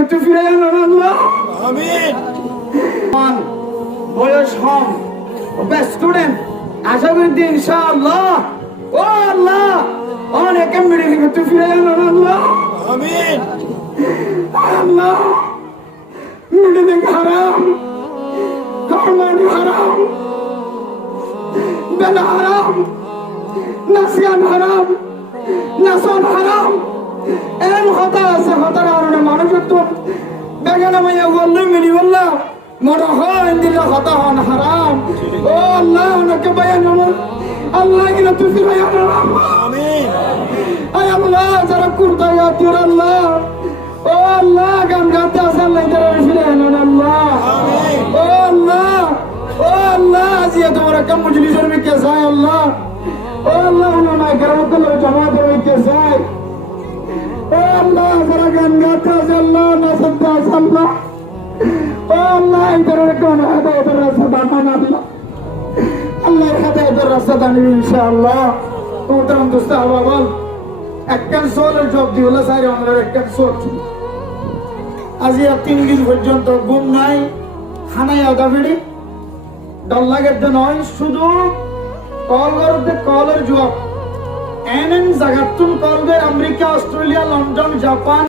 একটু ফিরে আনো আল্লাহ আমিন। বয়স কম স্টুডেন্ট আশা করি ইনশাআল্লাহ ও আল্লাহ অনেক মেডিকেল একটু ফিরে আনো আল্লাহ আমিন। আল্লাহ মেডিকেল হারাম হরমোন হারাম বেলা হারাম নাসিয়ান হারাম নাসন হারাম এমন কথা আছে হতার কারণে মানুষের তো বেগানা মাইয়া বললে মিলি বললাম মনে হয় দিলে হতা হন হারাম ও আল্লাহ ওনাকে বায়ান আল্লাহ গিলা তুই ফিরাই আমিন। আয় আল্লাহ যারা কুর্তা গাতির আল্লাহ ও আল্লাহ গান গাতে আছে আল্লাহ তারা ফিরাই আনুন আল্লাহ ও আল্লাহ ও আল্লাহ আজিয়া তোমার একটা মজলিসের মিকে যায় আল্লাহ ও আল্লাহ ওনা গ্রামগুলো জমাতে মিকে যায় ও আল্লাহ যারা গান গাতে আছে আল্লাহ নাচতে আছে আল্লাহ ও আল্লাহ ইতার কোন হেদায়েতের রাস্তা দান আল্লাহ আল্লাহ হেদায়েতের রাস্তা দান ইনশাআল্লাহ। তোমরা দোস্ত আবাল একখান সোলের জব দিওলা সাইরে আমরা একখান সোল আজি 3 দিন পর্যন্ত ঘুম নাই খানায় আদা বেড়ি ডল লাগের নয় শুধু কল করতে কলের জব এনএন জায়গাতুন কলবে আমেরিকা অস্ট্রেলিয়া লন্ডন জাপান